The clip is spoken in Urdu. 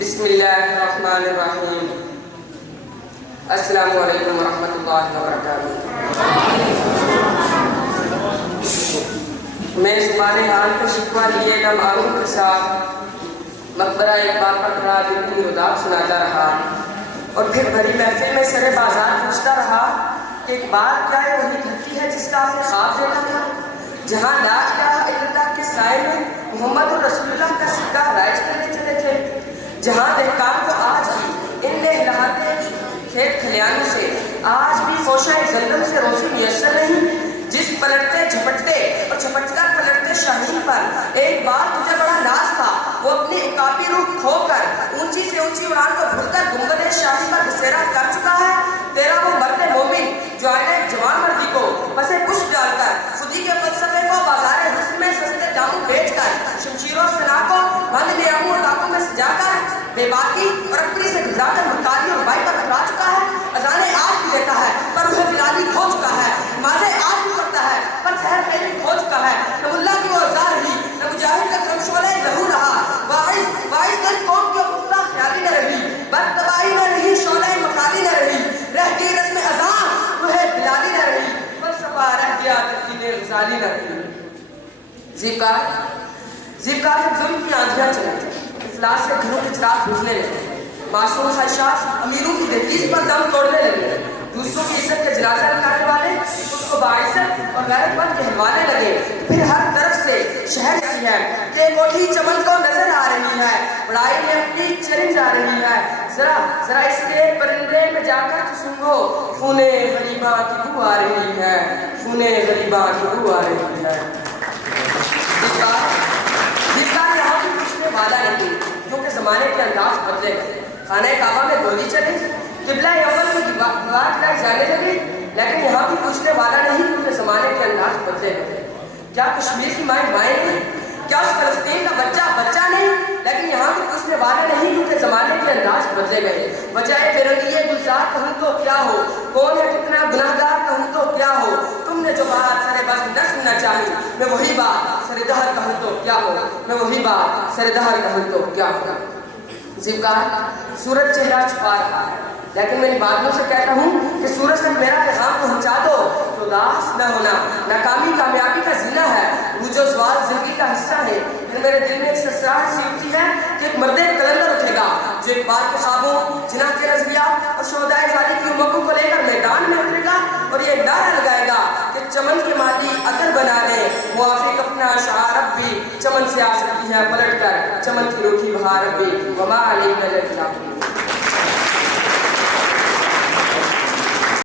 بسم اللہ الرحمن الرحیم۔ السلام علیکم ورحمۃ اللہ وبرکاتہ۔ میں زبان حال کا شکوہ لیے نہ معروف کے ساتھ مقبرہ اقبال پر کھڑا دل کی رداء سناتا رہا اور پھر بھری محفل میں سر بازار پوچھتا رہا کہ اقبال کیا یہ وہی دھرتی ہے جس کا آپ نے خواب دیکھا تھا، جہاں لا الہ الا اللہ کے سائے میں محمد رسول اللہ کا سکہ رائج کرنے چلے تھے، جہاں دہقان کو آج بھی ان لہلاتے کھیت کھلیانوں سے آج بھی فوشہ گندم سے روزی میسر نہیں، جس پلٹتے جھپٹتے اور جھپٹ کر پلٹتے شاہین پر ایک بار تجھے بڑا ناز تھا، وہ اپنی عقابی روح کھو کر اونچی سے اونچی اڑان کو بھول کر گنبد شاہی پر بسیرا کر چکا ہے۔ تیرا وہ مرد مومن جو آئینہ ایک جوان مردی کو پسے پشت ڈال کر خودی کے فلسفے کو بازار حسن میں سستے داموں بیچ کر شمشیروں سنا کو بند نیاموں اور لاکھوں میں سجا کر بے باکی اور اپنی سے گھبرا کر مکاری اور بائی پر اترا چکا ہے۔ اذانے آج بھی دیتا ہے پر وہ بلالی کھو چکا ہے، نمازیں آج بھی پڑھتا ہے پر سحر خیری کھو چکا ہے۔ نہ اللہ کی وہ ازار رہی، نہ مجاہد کا کرم شعلہ لہو رہا، واعظ دل قوم کی پختہ خیالی نہ رہی، بد تباہی نہ رہی، شعلہ مقالی نہ رہی، رہ گئی رسم اذان روح بلالی نہ رہی، فلسفہ رہ گیا تقلید غزالی نہ رہی۔ زیبکار جب ظلم کی آندھیاں چلے، افلاس سے گھروں کے چراغ بجھنے لگے، معصوم خواہشات امیروں کی دہلیز پر دم توڑنے لگے، دوسروں کی عزت کے جنازہ نکالنے والے خود کو باعزت اور غیرت مند کہلوانے لگے۔ پھر ہر طرف سے شہر کی ہے کہ کوٹھی چمن کو نظر آ رہی ہے، بڑائی میں اپنی چرن جا رہی ہے، ذرا اس کے پرندے میں جا کر تو سنو، خونے غریباں کی بو آ رہی ہے، خونے غریباں کی بو آ رہی ہے۔ زیبکار یہاں بھی پوچھنے والا نہیں کیونکہ زمانے کے انداز بدلے گئے، خانہ کعبہ میں گولی چلی، قبلہ اول میں دیوار گرائی جانے لگی، لیکن یہاں بھی پوچھنے والا نہیں کیونکہ زمانے کے انداز بدلے گئے۔ کیا کشمیر کی مائیں نہیں، کیا اس فلسطین کا بچہ نہیں، لیکن یہاں بھی پوچھنے والا نہیں کیونکہ زمانے کے انداز بدلے گئے۔ وجہ بے رنگی گلزار کہوں تو کیا ہو، کون ہے کتنا گناہ گار کہوں تو کیا ہو، تم نے جو بات سر بس نہ سننا چاہی، میں وہی بات سر دہر کہوں تو کیا ہو، میں وہی بات سر دہر کہوں تو کیا ہو۔ زیبکار سورج چہرہ چھپا رہا ہے، لیکن میں ان بادلوں سے کہتا ہوں کہ سورج تک میرا پیغام پہنچا دو تو اداس نہ ہونا، ناکامی کامیابی کا زینہ ہے، روج و زوال زندگی کا حصہ ہے۔ پھر میرے دل میں ایک سرسراہٹ سی اٹھتی ہے کہ ایک مرد کلندر اٹھے گا جو اقبال کے خوابوں، جناح کے نظریات اور شہدائے ازادی کی امنگوں کو لے کر میدان میں اترے گا اور یہ نعرہ لگائے گا کہ چمن کے مالی اگر بنا لے موافق اپنا اشعار اب بھی چمن سے آ سکتی ہے پلٹ کر چمن کی روٹھی بہار اب بھی وما علینا الا البلاغ۔